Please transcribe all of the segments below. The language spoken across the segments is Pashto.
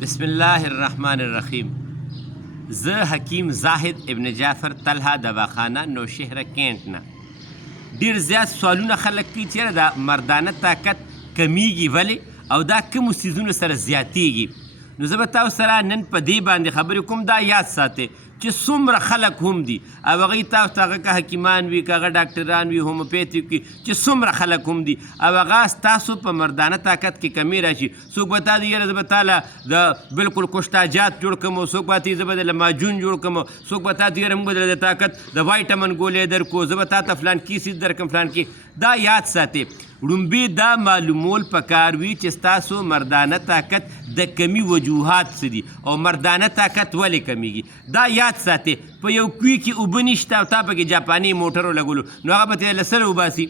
بسم الله الرحمن الرحیم. زه حکیم زاهد ابن جعفر طلحه دواخانه نوشهره کینټ نه. ډېر زیات سوالونه خلک کوي چېرې د مردانه طاقت کمیږي ولې او دا کومو څیزونو سره زیاتیږي. نو زه به تاسو سره نن په دې باندې خبرې کوم. دا یاد ساتئ چې څومره خلک هم دي او هغوی تاسو ته هغه که حکیمان وي که هغه ډاکټران وي هوموپیتیک وي چې څومره خلک هم دي او هغه ستاسو په مردانه طاقت کې کمی راشي. څوک به تا دی یاره زه به تاله د بلکل کشتاجات جوړ کړم او څوک به ته زه به دله ماجون جوړ کړم څوک به تا ته یاره موږ به د طاقت د وایټامن ګولۍ درکړو زه به تا ته فلان کیسې درکړم فلان کې. دا یاد ساتئ ړومبې دا معلومول پکار وي چې ستاسو مردانه طاقت د کمی وجوهات څه دي او مردانه طاقت ولې کمیږي. دا یاد ساتئ په یو کوی کې اوبه نشته او تا پکې جاپاني موټر ولګولو نو هغه به ته له سره وباسي.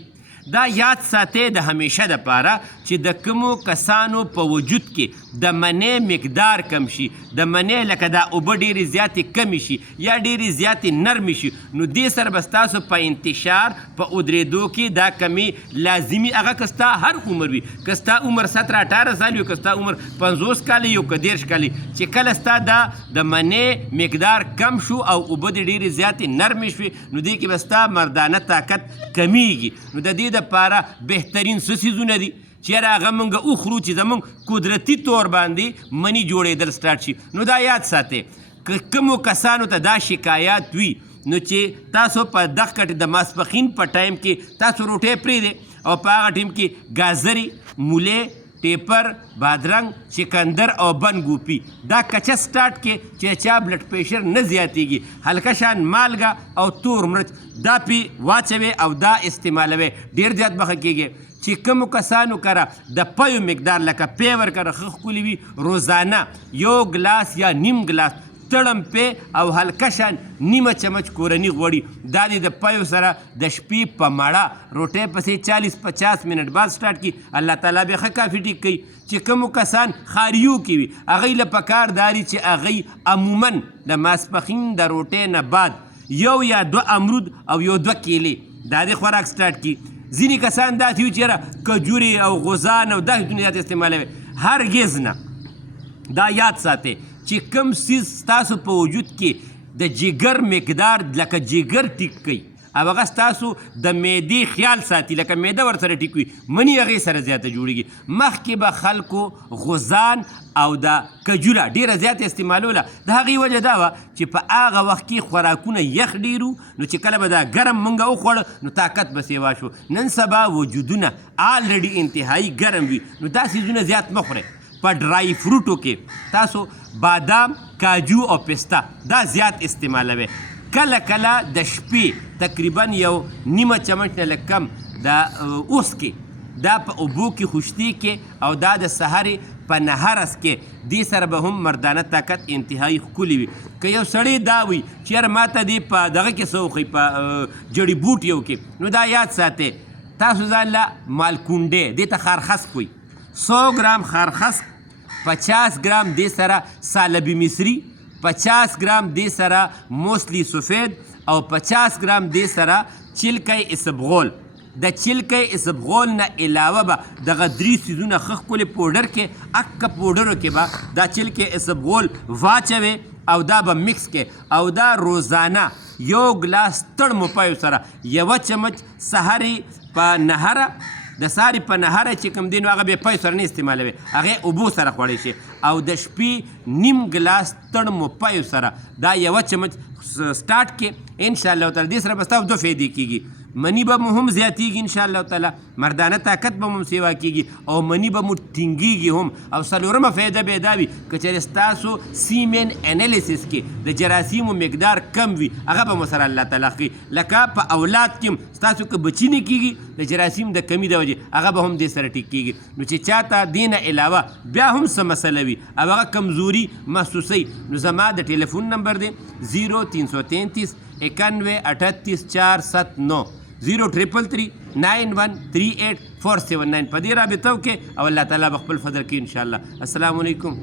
دا یاد ساتئ د همیشه دپاره چې د کومو کسانو په وجود کې د منې مقدار کم شي د منې لکه دا اوبه ډېرې زیاتې کمې شي یا ډېرې زیاتې نرمې شي نو دې سره به ستاسو په انتشار په ودرېدو کې دا کمی لازمي هغه که ستا هر عمر وي که ستا عمر 17-18 سال وي که ستا عمر 50 کاله یو که 30 کاله چې کله ستا دا د منې مقدار کم شو او اوبه دې ډېرې زیاتې نرمې شوې نو دې کې به ستا مردانه طاقت کمیږي. نو د دې دپاره بهترین څه څیزونه دي چې یاره هغه موږ وخورو چې زموږ قدرتي طور باندې مني جوړېدل سټارټ شي. نو دا یاد ساتئ که کومو کسانو ته دا شکایات وي نو چې تاسو په دغه کټ د ماسپښین په ټایم کې تاسو روټۍ پرېږدئ او په هغه ټیم کې ګازرې مولې ټیپر بادرنګ چکندر او بند ګوپي دا کچه سټارټ کې چې چا بلډ پریشر نه زیاتیږي هلکه شان مالګه او تور مرچ دا پې واچوئ او دا استعمالوئ ډېر زیات بخه کېږي. چې کومو کسانو کره د پیو مقدار لکه پیور کره ښه ښکلي وي روزانه یو ګلاس یا نیم ګلاس تړم پې او هلکه شان نیمه چمچ کورني غوړي دا دې د پیو سره د شپې په مړه روټۍ پسې 40-50 منټ بعد سټارټ کړي الله تعالی به ښه کافي ټیک کوي. چې کومو کسان خاریو کې وي هغوی له پکار داري چې هغوی عموما د ماسپښین د روټۍ نه بعد یو یا 2 امرود او یو 2 کیلې دا دې خوراک سټارټ کړي. ځینې کسان داسې وي چې یاره کجورې او غوزان او داسې دونه زیات استعمالوي هرګز نه. دا یاد ساتئ چې کوم څیز ستاسو په وجود کې د جګر مقدار لکه جګر ټیک کوي او هغه ستاسو د معدې خیال ساتي لکه معده ورسره ټیک وي مني هغې سره زیاته جوړېږي. مخکې به خلکو غوزان او د کجوره ډېره زیاته استعمالوله د هغې وجه دا وه چې په هغه وخت کې خوراکونه یخ ډېرو نو چې کله به دا ګرم موږ وخوړه نو طاقت به سیوا شو. نن سبا وجودونه آلریډي انتهایي ګرم وي نو دا څیزونه زیات مه خورئ. په ډرای فروټو کې تاسو بادام کاجو او پستا دا زیات استعمالوئ. کله کله د شپې تقریبا یو نیمه چمچ نه لږ کم د اوس کې دا په اوبو کې خشتي کې او دا د سحرې په نهرس کې دې سره به هم مردانه طاقت انتهایي ښکلي وي. که یو سړی دا وي چې یاره ما ته دې په دغه کې څه وښیي په جړي بوټیو کې نو دا یاد ساتئ تاسو ځان له مالکونډې دې ته خارخس کوئ 100 ګرام خارخس 50 ګرام دې سره سالبي مصري 50 ګرام دې سره موسلی سفید او 50 ګرام دې سره چلکی اسبغول. د چلکی اسبغول نه علاوه به دغه 3 څیزونه ښه ښکلې پوډر کې اکه پوډرو کې به دا چلکی اسبغول واچوئ او دا به مکس کې او دا روزانه یو ګلاس تړمو پیو سره 1 چمچ سحرې په نهره د ساري په نهره چې کوم دی نو هغه بیا پیو سره نه استعمالوي هغې اوبو سره خوړی شي او د شپې نیم ګلاس تړمو پیو سره دا 1 چمچ سټارټ کې انشاءالله تعالی دې سره به ستاسو 2 فایدې کېږي. منی به مو هم زیاتیږي انشاءالله تعالی مردانه طاقت به مو سیوا کېږي او منی به مو ټینګېږي هم او څلورمه فایده به یې دا وي که چېرې ستاسو سیمن انالیسس کې د جراثیمو مقدار کم وي هغه به مو سره الله تعالی ښي لکه په اولاد کې هم ستاسو که بچي نه کېږي د جراثیم د کمي د وجې هغه به هم دې سره ټیک کېږي. نو چې چاته دې نه علاوه بیا هم څه مسله وي او هغه کمزوري محسوسوي نو زما د ټلیفون نمبر دی 0333 91 38 479 033 9138 479 په دې رابطه وکړئ او الله تعالی به خپل فضل کوي انشاءالله. السلام علیکم.